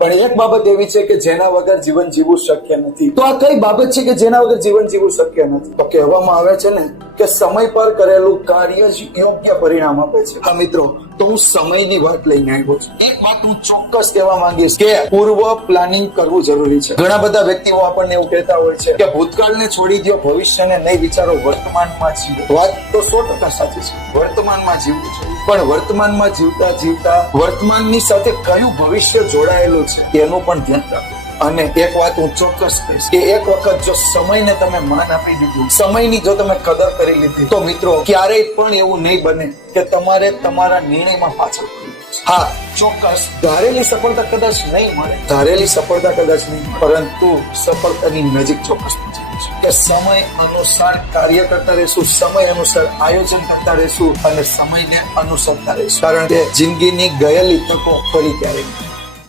પણ એક બાબત એવી છે કે જેના વગર જીવન જીવવું શક્ય નથી. તો આ કઈ બાબત છે કે જેના વગર જીવન જીવવું શક્ય નથી? તો કહેવામાં આવે છે ને કે સમય પર કરેલું કાર્ય જ યોગ્ય પરિણામ આપે છે. હા મિત્રો, તો હું સમયની વાત લઈને આવ્યો છું. એક વાત હું ચોક્કસ કહેવા માંગીશ કે પૂર્વ પ્લાનિંગ કરવું જરૂરી છે. ઘણા બધા વ્યક્તિઓ આપણને એવું કહેતા હોય છે કે ભૂતકાળને છોડી દો, ભવિષ્યને નહીં વિચારો, વર્તમાનમાં જીવો. વાત તો 100% સાચી છે. વર્તમાનમાં જીવવું જોઈએ, પણ વર્તમાનમાં જીવતા જીવતા વર્તમાનની સાથે કયું ભવિષ્ય જોડાયેલું છે તેનું પણ ધ્યાન રાખો. અને એક વાત હું ચોક્કસ કહીશ કે એક વખત જો સમયને તમે માન આપી દીધું, સમયની જો તમે કદર કરી લીધી, તો મિત્રો ક્યારેય પણ એવું નહીં બને કે તમારે તમારા નિર્ણયમાં પાછળ પડવું. હા ચોક્કસ ધારેલી સફળતા કદાચ નહીં મળે, પરંતુ સફળતાની નજીક ચોક્કસ પહોંચી કે સમય અનુસાર કાર્ય કરતા રહેશું, સમય અનુસાર આયોજન કરતા રહેશું અને સમયને અનુસરતા રહેશું. કારણ કે જિંદગીની ગયેલી તકો ફરી ક્યારેય